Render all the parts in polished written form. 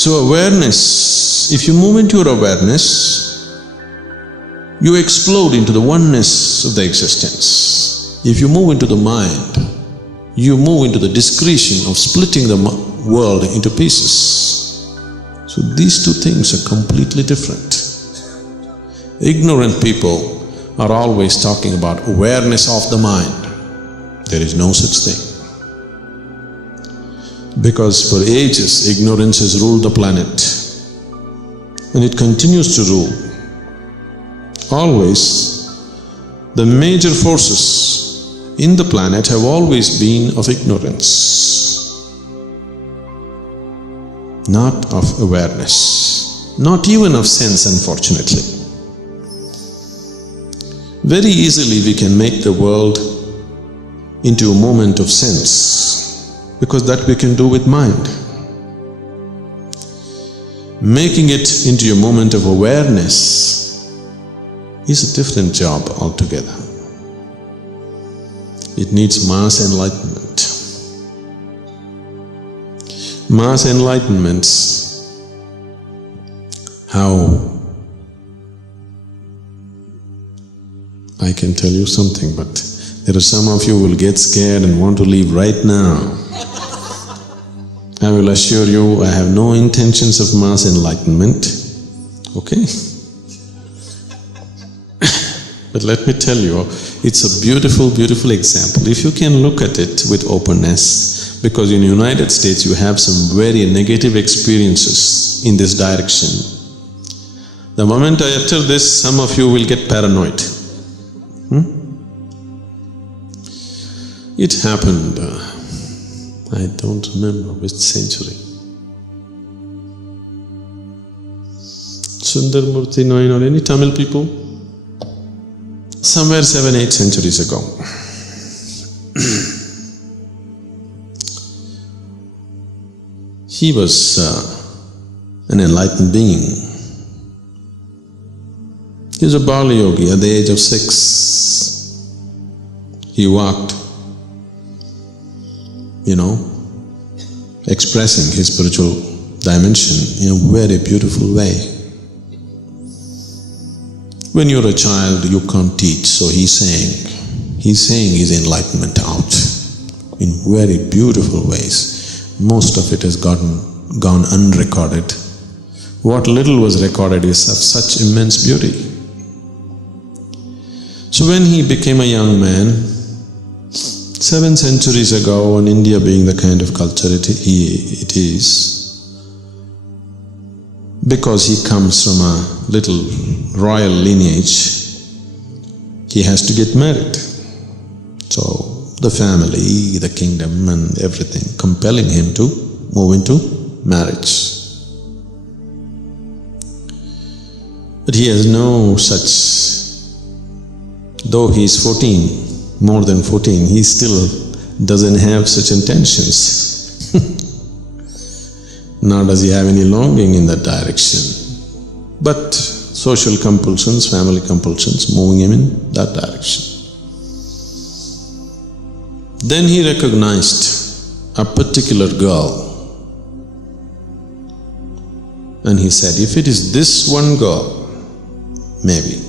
So awareness, if you move into your awareness, you explode into the oneness of the existence. If you move into the mind, you move into the discretion of splitting the world into pieces. So these two things are completely different. Ignorant people are always talking about awareness of the mind. There is no such thing. Because for ages, ignorance has ruled the planet and it continues to rule. Always, the major forces in the planet have always been of ignorance, not of awareness, not even of sense, unfortunately. Very easily we can make the world into a moment of sense, because that we can do with mind. Making it into a moment of awareness is a different job altogether. It needs mass enlightenment. Mass enlightenment's how… I can tell you something, but there are some of you who will get scared and want to leave right now. I will assure you, I have no intentions of mass enlightenment, okay? But let me tell you, it's a beautiful, beautiful example. If you can look at it with openness, because in the United States you have some very negative experiences in this direction. The moment I utter this, some of you will get paranoid. It happened, I don't remember which century. Sundarmurti Nayanar, any Tamil people? Somewhere 7-8 centuries ago. He was an enlightened being. He was a Bala yogi at the age of 6. He walked, expressing his spiritual dimension in a very beautiful way. When you're a child, you can't teach, so he's saying his enlightenment out in very beautiful ways. Most of it has gone unrecorded. What little was recorded is of such immense beauty. So when he became a young man, 7 centuries ago, in India being the kind of culture it is, because he comes from a little royal lineage, he has to get married. So the family, the kingdom and everything compelling him to move into marriage. But he has no such… though he is 14, more than 14, he still doesn't have such intentions. Nor does he have any longing in that direction. But social compulsions, family compulsions moving him in that direction. Then he recognized a particular girl and he said, if it is this one girl, maybe.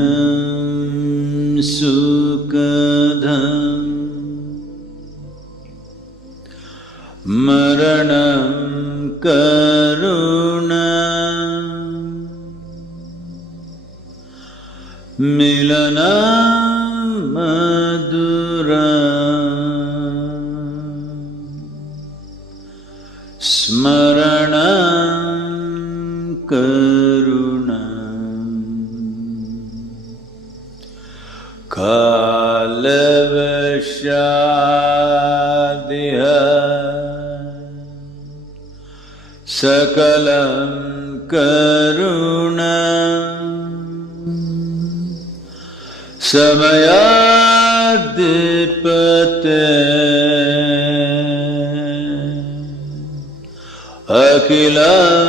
Jananam sukadham maranam karunam milanam maduram smaranam karunam Kalavarani Sakalam karunam samayadipate akilam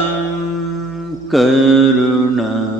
karunam.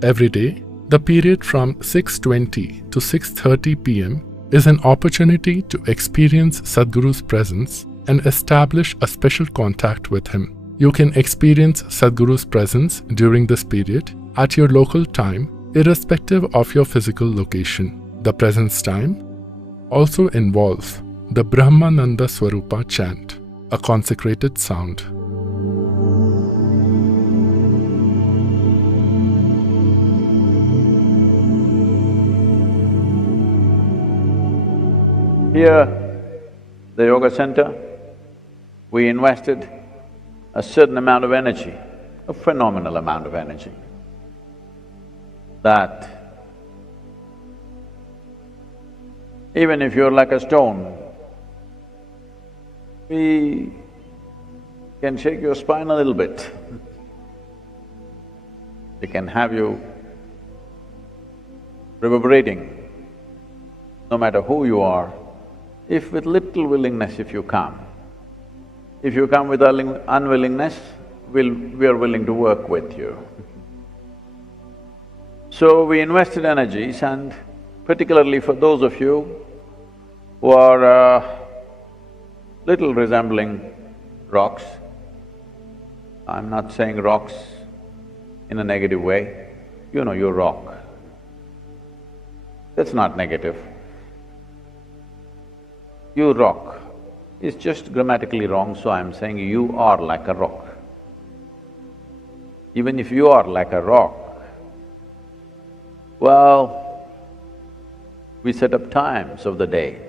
Every day, the period from 6:20 to 6:30 p.m. is an opportunity to experience Sadhguru's presence and establish a special contact with him. You can experience Sadhguru's presence during this period at your local time, irrespective of your physical location. The presence time also involves the Brahmananda Swaroopa chant, a consecrated sound. Here, the Yoga Center, we invested a certain amount of energy, a phenomenal amount of energy, that even if you're like a stone, we can shake your spine a little bit. We can have you reverberating, no matter who you are. If with little willingness if you come. If you come with unwillingness, we are willing to work with you. So we invested energies, and particularly for those of you who are little resembling rocks, I'm not saying rocks in a negative way, you know you're rock. That's not negative. You rock is just grammatically wrong, so I'm saying you are like a rock. Even if you are like a rock, well, we set up times of the day.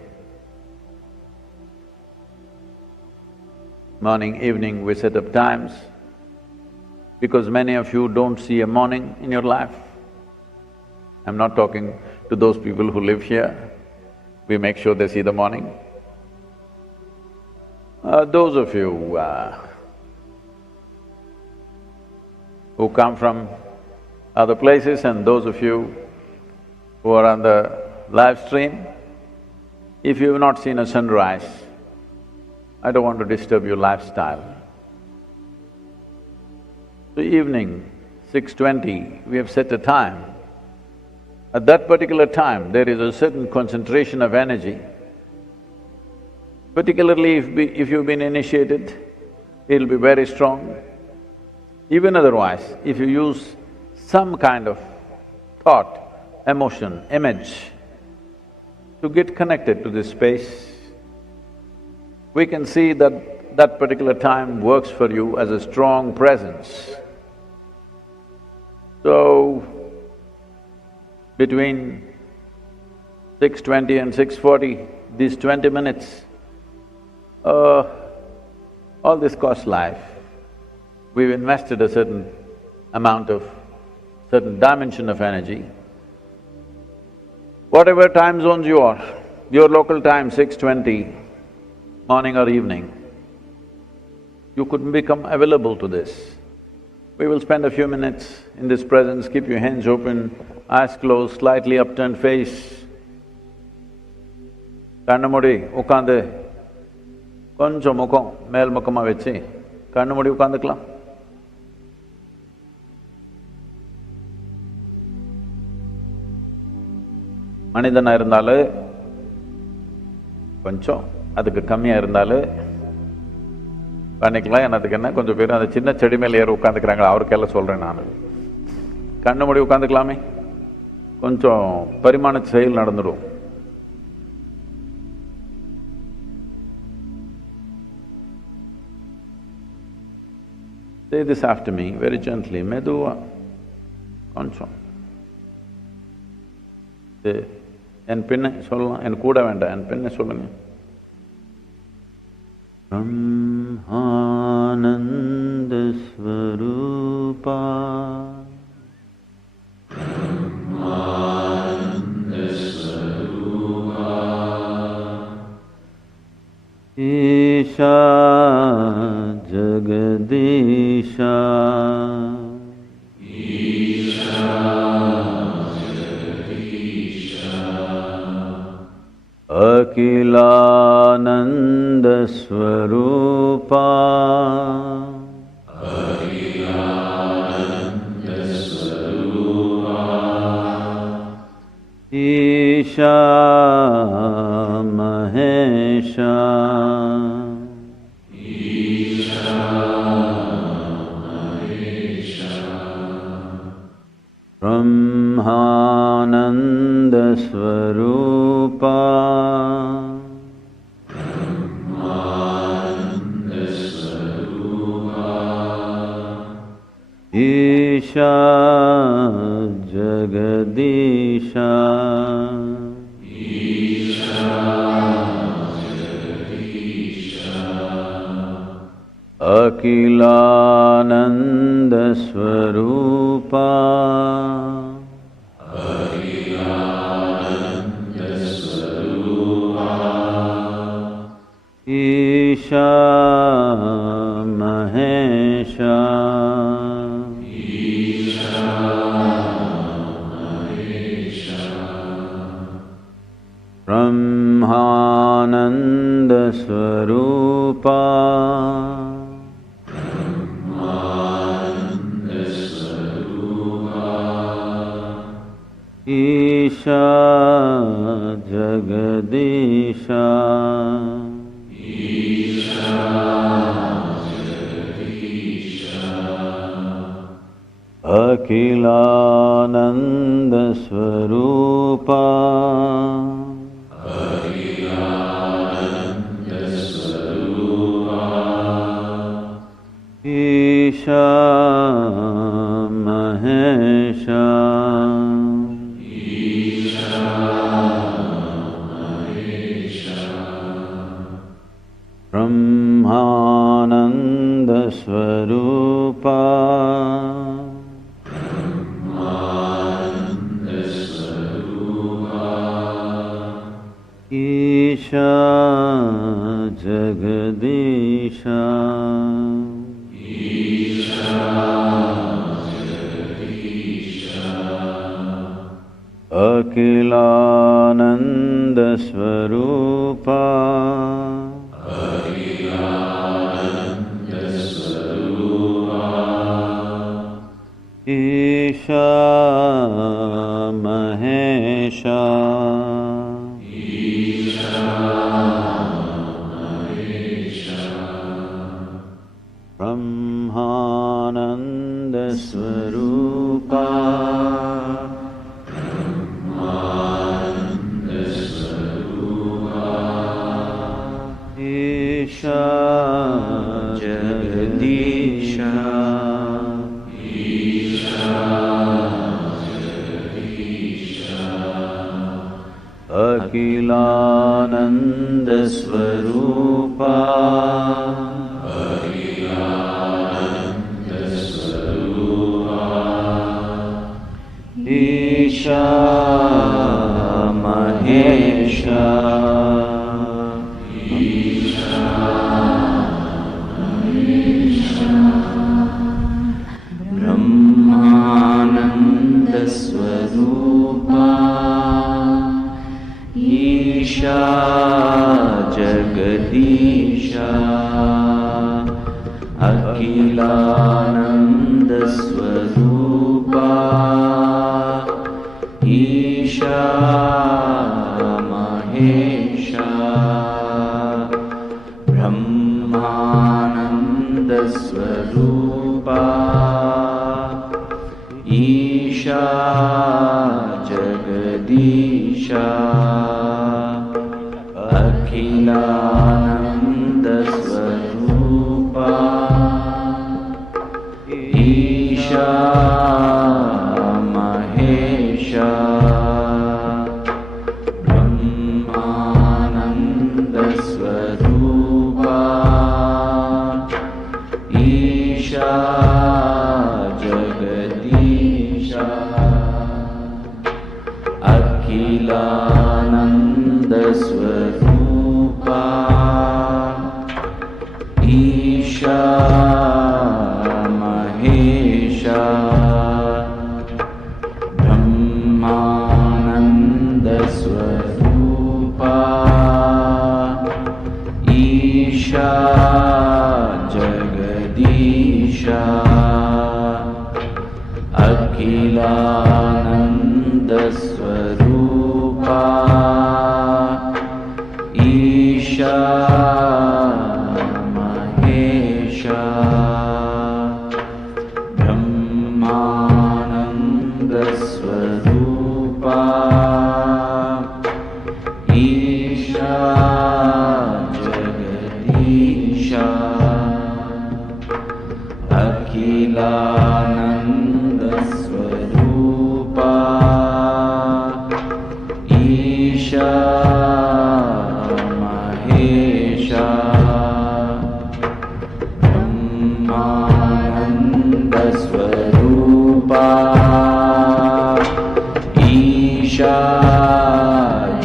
Morning, evening, we set up times because many of you don't see a morning in your life. I'm not talking to those people who live here, we make sure they see the morning. Those of you who come from other places and those of you who are on the live stream, if you've not seen a sunrise, I don't want to disturb your lifestyle. So evening, 6:20, we have set a time. At that particular time, there is a certain concentration of energy. Particularly if you've been initiated, it'll be very strong. Even otherwise, if you use some kind of thought, emotion, image to get connected to this space, we can see that that particular time works for you as a strong presence. So, between 6:20 and 6:40, these 20 minutes, all this costs life. We've invested a certain amount of, certain dimension of energy. Whatever time zones you are, your local time, 6:20, morning or evening, you could become available to this. We will spend a few minutes in this presence, keep your hands open, eyes closed, slightly upturned face, கண்ணு மூடி உட்காந்து கொஞ்சம் முகம் மேல் முகமாக வச்சு கண்ணு மூடி உட்காந்துக்கலாம். மனிதனாக இருந்தாலும் கொஞ்சம், அதுக்கு கம்மியாக இருந்தாலும் பண்ணிக்கலாம். என்னத்துக்கு என்ன, கொஞ்சம் பேர் அந்த சின்ன செடி மேலே ஏறி உட்காந்துக்கிறாங்களா, அவருக்கெல்லாம் சொல்கிறேன் நான். கண்ணு மூடி உட்காந்துக்கலாமே, கொஞ்சம் பரிமாண செயல் நடந்துடும். Say this after me, very gently, மெதுவா கொஞ்சம். என் பின்ன சொல்லலாம், என் கூட வேண்டாம், என் பின்ன சொல்லுங்க. Brahmananda Swaroopa, Brahmananda Swaroopa, Isha Jagadisha, Isha Jagadisha, Akilananda Swaroopa, Akilananda Swaroopa, Isha Mahesha, Brahmananda Swaroopa, Brahmananda Swaroopa, Isha Jagadisha, Isha Jagadisha, Akilananda Swaroopa, Akilananda Swaroopa, Isha Mahesha, Isha Mahesha, Brahmananda Swaroopa, Brahmananda Swaroopa, Isha Jagadisha, Isha Jagadisha, Akilananda Swaroopa, Akilananda Swaroopa, Isha Mahesha, Isha Mahesha, Brahmananda Swaroopa, Brahmananda Swaroopa, Isha Jagadisha, Isha Jagadisha, Akilananda Swaroopa, Akilananda Swaroopa, Isha Mahesha, Isha Mahesha, Brahmananda Swaroopa, Brahmananda Swaroopa, Isha Jagadisha, Isha Jagadisha, Akilananda Swaroopa, Akilananda Swaroopa, Isha Mahesha, Isha Mahesha, Brahmananda Swaroopa, Isha Jagadisha Akhilanand Swarupa Isha Mahesha Brahmanand Swarupa Isha Jagadisha Akhilanand Swarupa Isha Mahesha Brahmanand Swarupa Isha Jagadisha Akhilanand Swarupa Isha Mahesha Brahmanand Swarupa Isha Jagadisha Akhilanand Swarupa Isha Mahesha Brahmanand Swarupa Isha Jagadisha Akhilanand Swarupa Isha Mahesha Brahmanand Swarupa Isha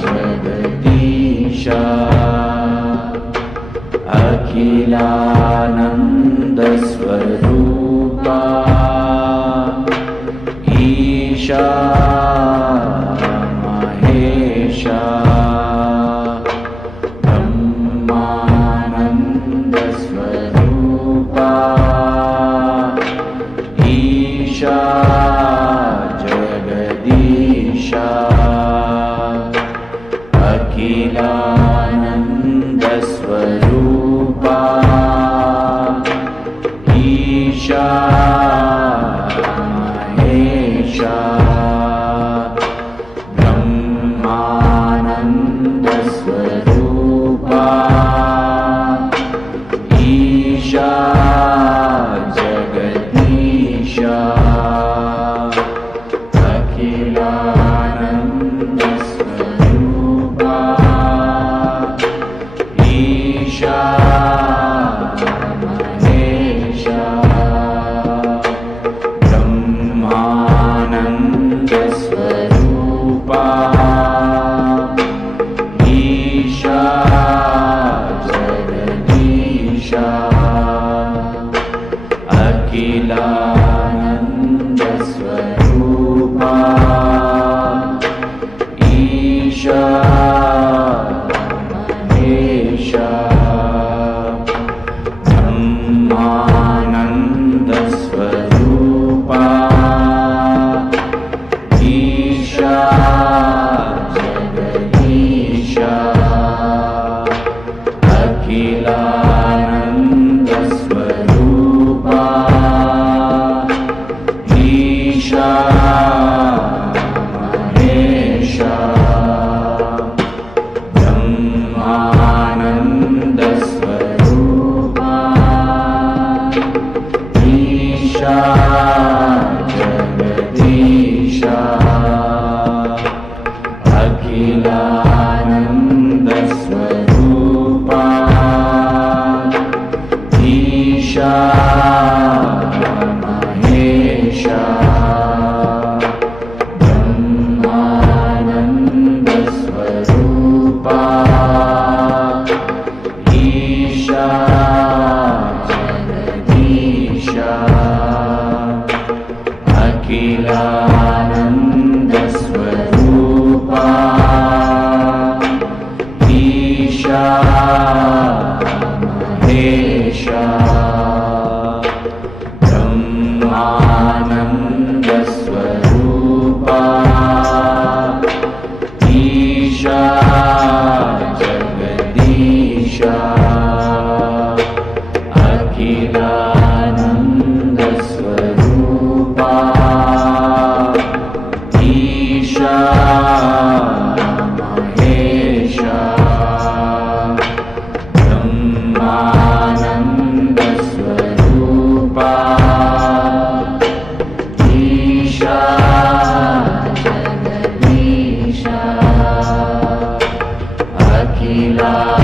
Jagadisha Akhilanand Swarupa Isha Mahesha Brahmanand Swarupa Isha Jagadisha Akhilanand Swarupa Isha Mahesha Brahmanand Swarupa Isha Jagadisha Akhilanand Swarupa Isha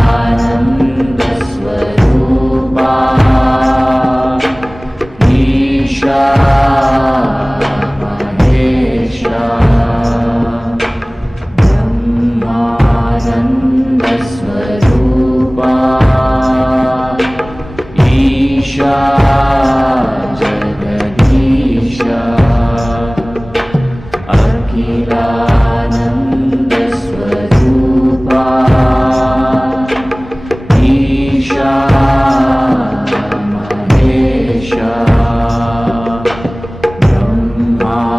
Akhilananda Swaroopa Isha Mahesha Brahmananda Swaroopa Isha Jagadisha Akhilananda Swaroopa Isha Mahesha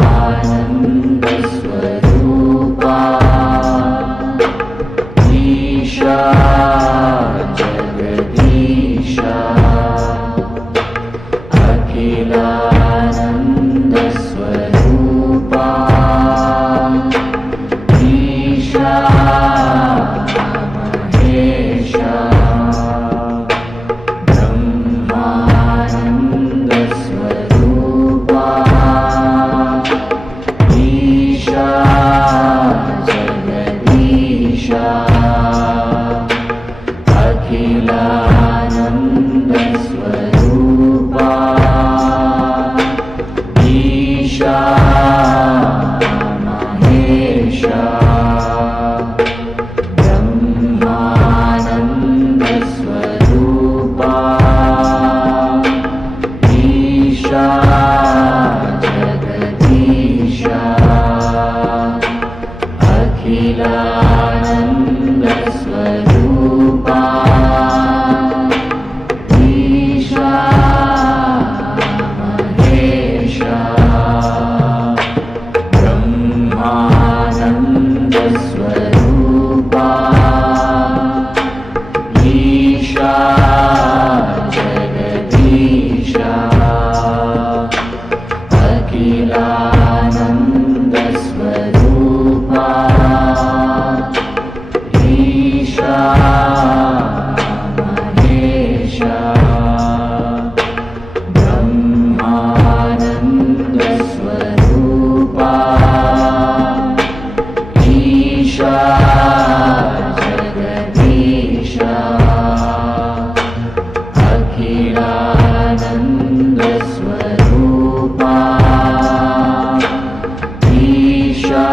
Brahmananda Swaroopa Isha Jagadisha Akhilananda Swaroopa Isha Mahesha Brahmananda Swaroopa Isha Jagadisha Akhilananda Swaroopa Isha Mahesha Brahmananda Swaroopa Isha Jagadisha Akhilananda Swaroopa Isha Mahesha Brahmananda Swaroopa Isha Jagadisha Akhilananda Swaroopa Isha Mahesha Brahmananda Swaroopa Isha Jagadisha Akhilananda Swaroopa Isha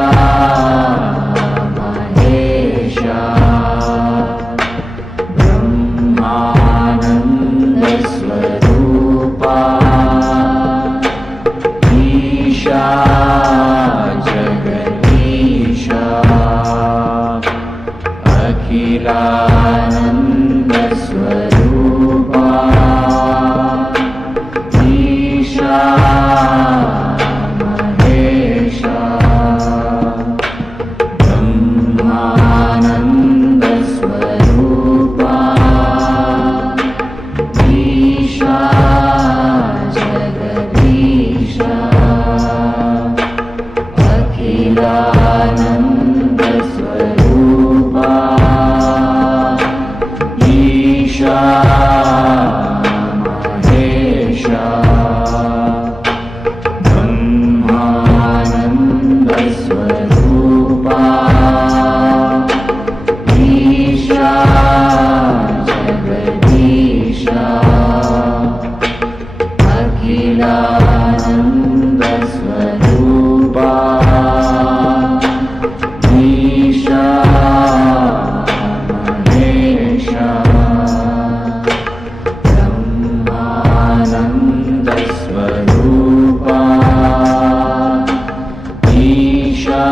Mahesha Brahmananda Swaroopa Isha Jagadisha Akhilananda Swaroopa Isha Mahesha Brahmananda Swaroopa Isha Jagadisha Akhilananda Swaroopa Isha Mahesha Brahmananda Swaroopa Isha Jagadisha Akhilananda Swaroopa Isha Mahesha Brahmananda Swaroopa Isha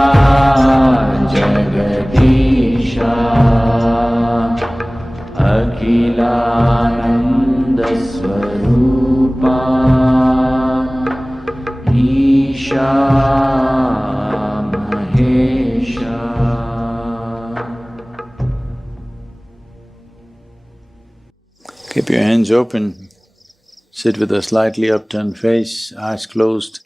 Jagadisha Akhilananda Swaroopa Isha Mahesha. Keep your hands open, sit with a slightly upturned face, eyes closed.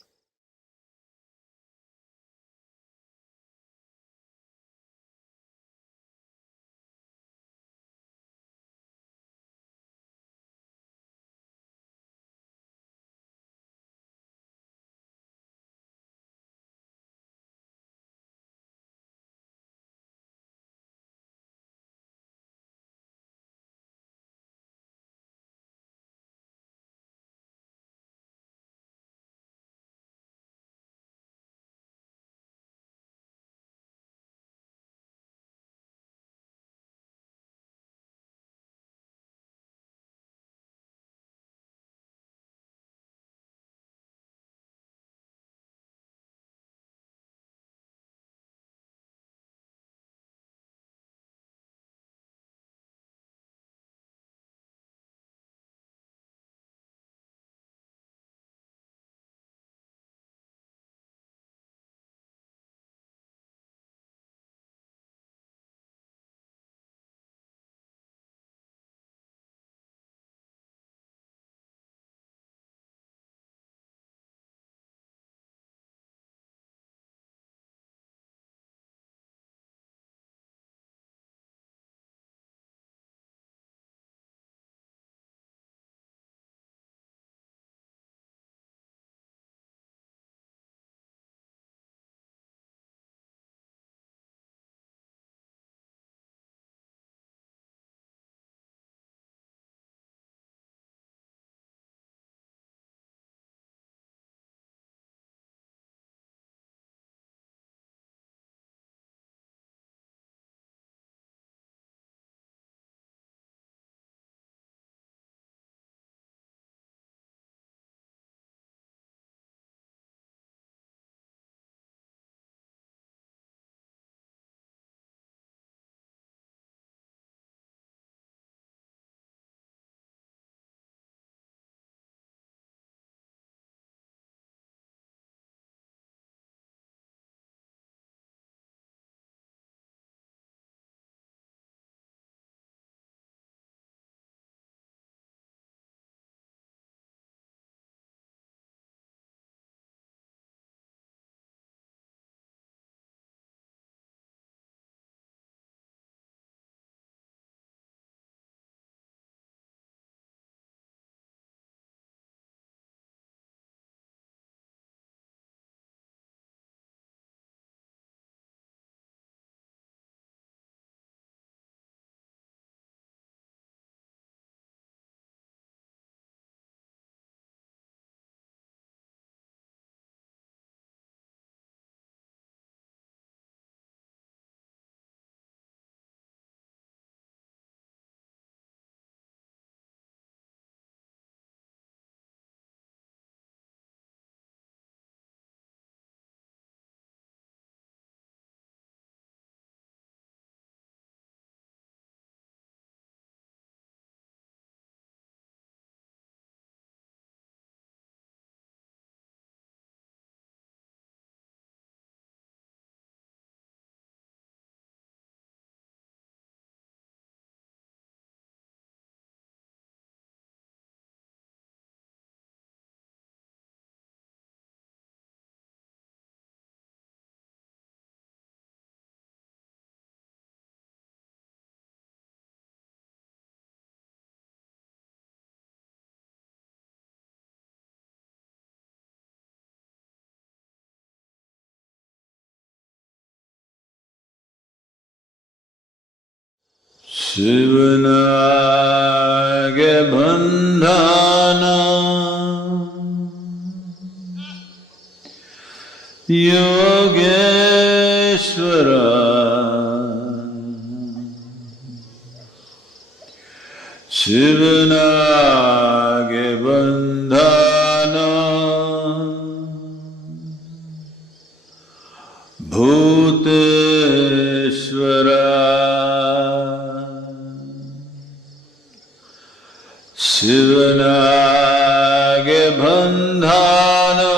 Shivanage bandhana Yogeshwara Shivanage bandhana Bhuteshwara Shivanage bandhana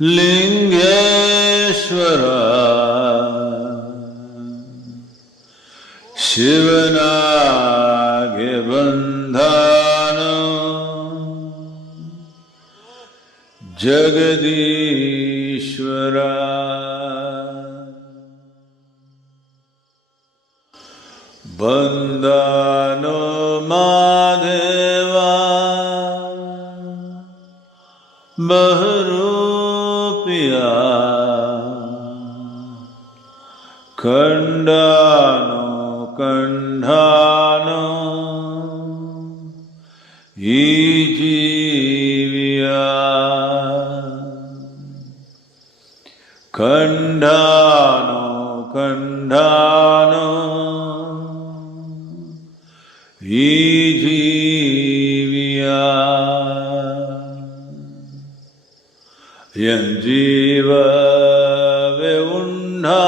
Lingeshwara Shivanage bandhana Jagadishwara Bandhano Madheva Baharupiya Kandano Kandhano Ijiviya Kandhano Kandhano Ijiviya Yanjiva Veundhano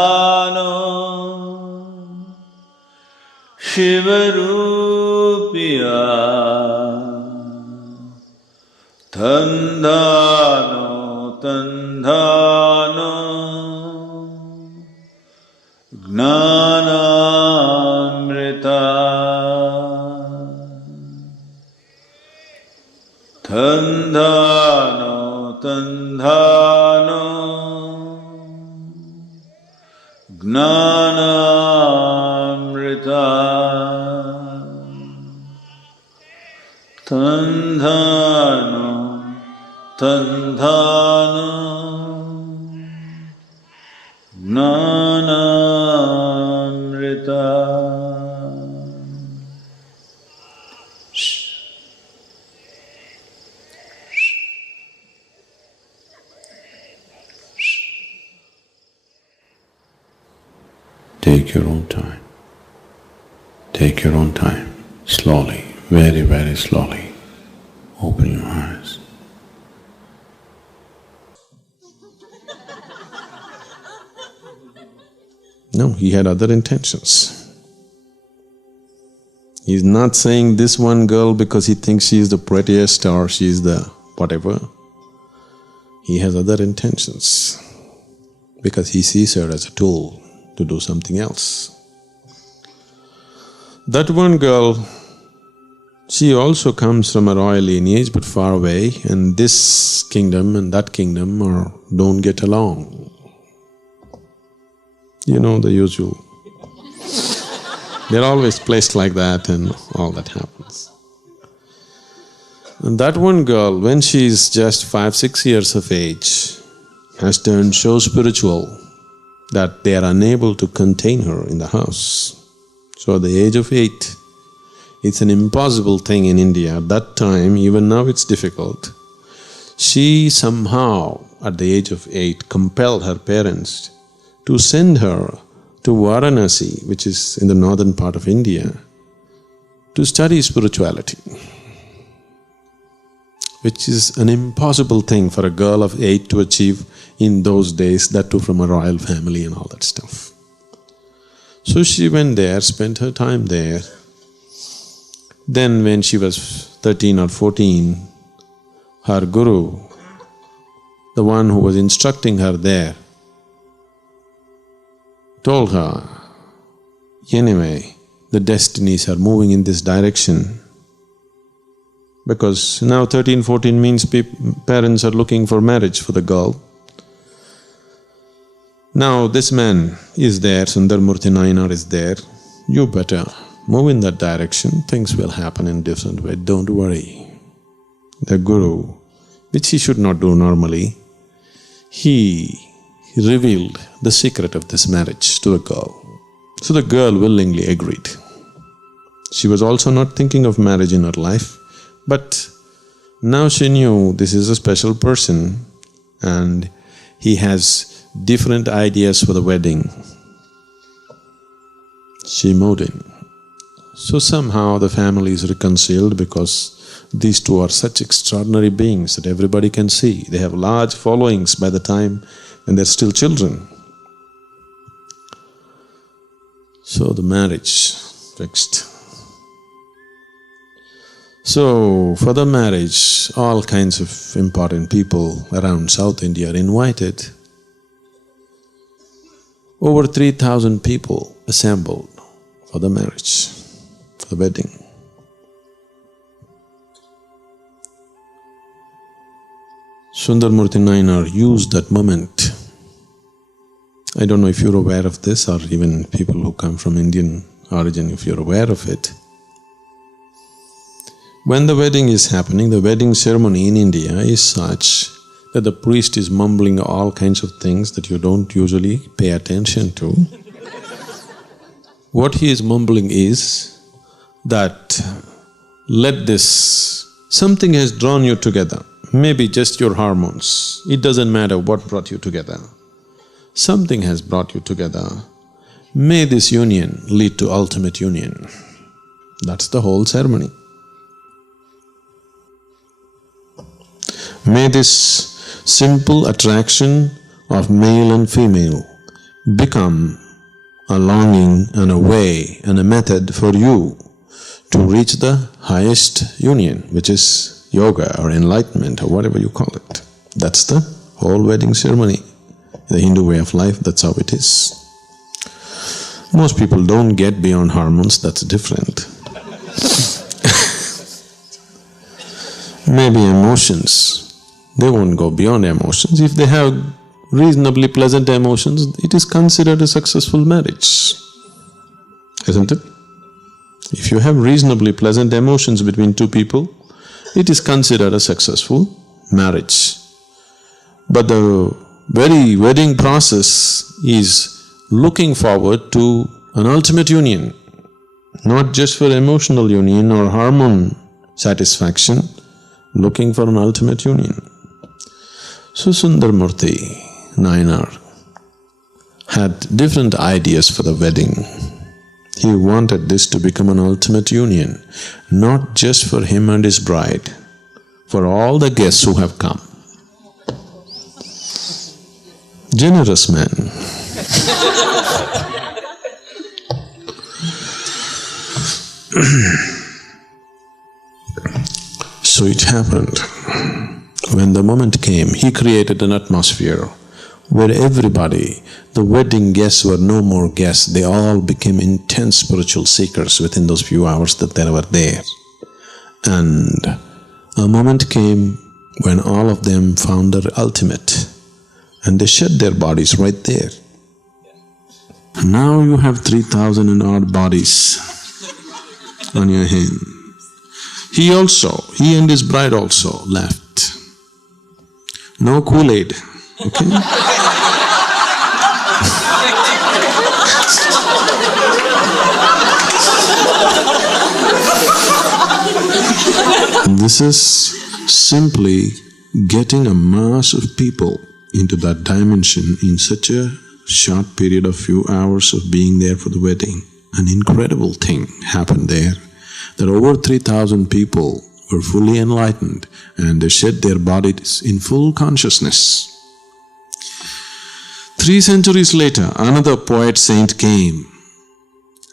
Shivarupiya Tandhano Tandhano Gnanamrita Tandhano Tandhano Gnanamrita Tandhano Tandhano Gnanamrita. Take your own time. Take your own time. Slowly, very, very slowly. Open your eyes. No, he had other intentions. He's not saying this one girl because he thinks she is the prettiest or she is the whatever. He has other intentions because he sees her as a tool to do something else. That one girl, she also comes from a royal lineage but far away, and this kingdom and that kingdom don't get along. You know the usual. They're always placed like that and all that happens. And that one girl, when she's just 5-6 years of age, has turned so spiritual that they are unable to contain her in the house. So at the age of 8, it's an impossible thing in India. At that time, even now it's difficult. She somehow, at the age of 8, compelled her parents to send her to Varanasi, which is in the northern part of India, to study spirituality, which is an impossible thing for a girl of 8 to achieve in those days, that too from a royal family and all that stuff. So she went there, spent her time there. Then when she was 13 or 14, her guru, the one who was instructing her there, told her, anyway, the destinies are moving in this direction. Because now 13, 14 means parents are looking for marriage for the girl. Now this man is there, Sundarmurti Nayanar is there, you better move in that direction, things will happen in different way, don't worry. The guru, which he should not do normally, he revealed the secret of this marriage to the girl. So the girl willingly agreed. She was also not thinking of marriage in her life, but now she knew this is a special person and he has different ideas for the wedding. She moved in. So somehow the family is reconciled because these two are such extraordinary beings that everybody can see. They have large followings by the time when they're still children. So the marriage fixed. So for the marriage, all kinds of important people around South India are invited. Over 3,000 people assembled for the marriage, for the wedding. Sundaramurti Nayanar used that moment. I don't know if you're aware of this or even people who come from Indian origin, if you're aware of it. When the wedding is happening, the wedding ceremony in India is such that the priest is mumbling all kinds of things that you don't usually pay attention to. What he is mumbling is that let this… something has drawn you together, maybe just your hormones, it doesn't matter what brought you together. Something has brought you together. May this union lead to ultimate union. That's the whole ceremony. May this simple attraction of male and female become a longing and a way and a method for you to reach the highest union, which is yoga or enlightenment or whatever you call it. That's the whole wedding ceremony. The Hindu way of life, that's how it is. Most people don't get beyond hormones, that's different. Maybe emotions, they won't go beyond emotions. If they have reasonably pleasant emotions, it is considered a successful marriage, isn't it? If you have reasonably pleasant emotions between two people, it is considered a successful marriage. But the very wedding process is looking forward to an ultimate union, not just for emotional union or hormone satisfaction, looking for an ultimate union. So Sundaramurti Nayanar had different ideas for the wedding. He wanted this to become an ultimate union, not just for him and his bride, for all the guests who have come. Generous man. So it happened. When the moment came, he created an atmosphere where everybody, the wedding guests were no more guests, they all became intense spiritual seekers within those few hours that they were there. And a moment came when all of them found their ultimate and they shed their bodies right there. Now you have 3,000 and odd bodies on your hand. He and his bride also left. No Kool-Aid, okay? This is simply getting a mass of people into that dimension in such a short period of few hours of being there for the wedding. An incredible thing happened there, that over 3,000 people were fully enlightened and they shed their bodies in full consciousness. 3 centuries later, another poet saint came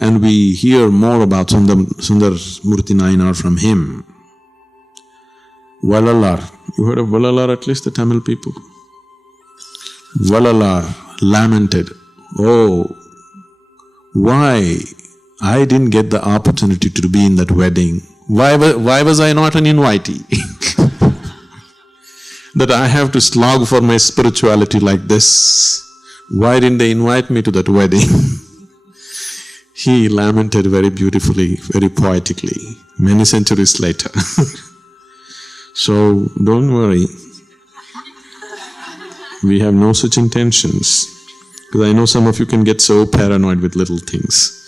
and we hear more about Sundaramurti Nayanar from him. Valalar, you heard of Valalar at least, the Tamil people? Valalar lamented, oh, why I didn't get the opportunity to be in that wedding. Why was I not an invitee? That I have to slog for my spirituality like this. Why didn't they invite me to that wedding? He lamented very beautifully, very poetically, many centuries later. So don't worry, we have no such intentions. Because I know some of you can get so paranoid with little things.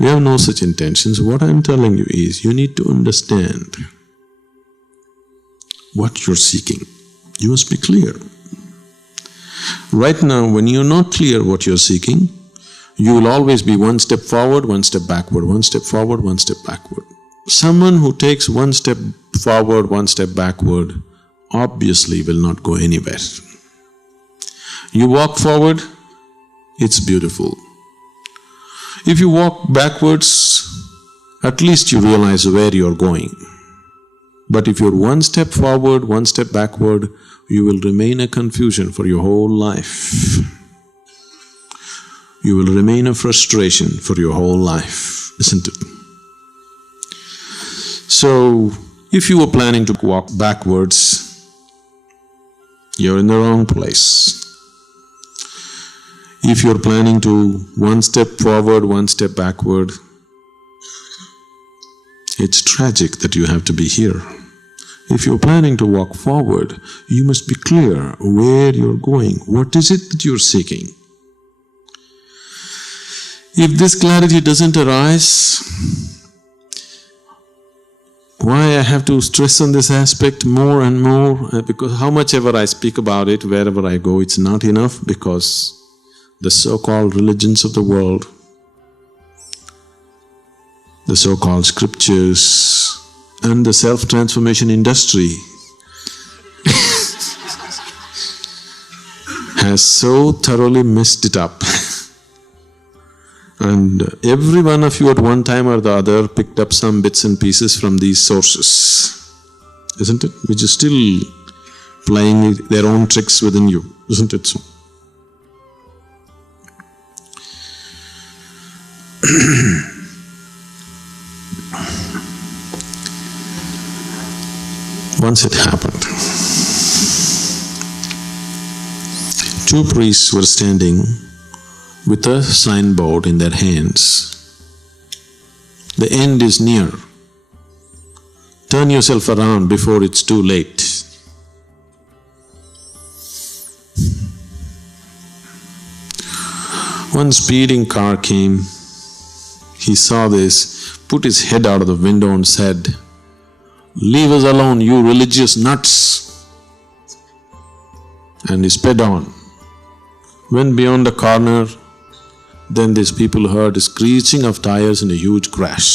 We have no such intentions. What I'm telling you is, you need to understand what you're seeking. You must be clear. Right now, when you're not clear what you're seeking, you will always be one step forward, one step backward, one step forward, one step backward. Someone who takes one step forward, one step backward, obviously will not go anywhere. You walk forward, it's beautiful. If you walk backwards, at least you realize where you're going. But if you're one step forward, one step backward, you will remain a confusion for your whole life. You will remain a frustration for your whole life, isn't it? So, if you were planning to walk backwards, you're in the wrong place. If you're planning to one step forward, one step backward, it's tragic that you have to be here. If you're planning to walk forward, you must be clear where you're going. What is it that you're seeking? If this clarity doesn't arise, why I have to stress on this aspect more and more? Because how much ever I speak about it, wherever I go, it's not enough, because the so-called religions of the world, the so-called scriptures, and the self-transformation industry has so thoroughly messed it up. And every one of you at one time or the other picked up some bits and pieces from these sources, isn't it? Which is still playing their own tricks within you, isn't it so? Once it happened, two priests were standing with a signboard in their hands. The end is near. Turn yourself around before it's too late. One speeding car came. He saw this, put his head out of the window and said, "Leave us alone, you religious nuts!" And he sped on. Went beyond the corner, then these people heard a screeching of tires and a huge crash.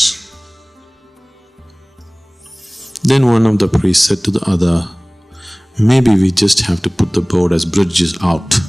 Then one of the priests said to the other, "Maybe we just have to put the board as bridges out."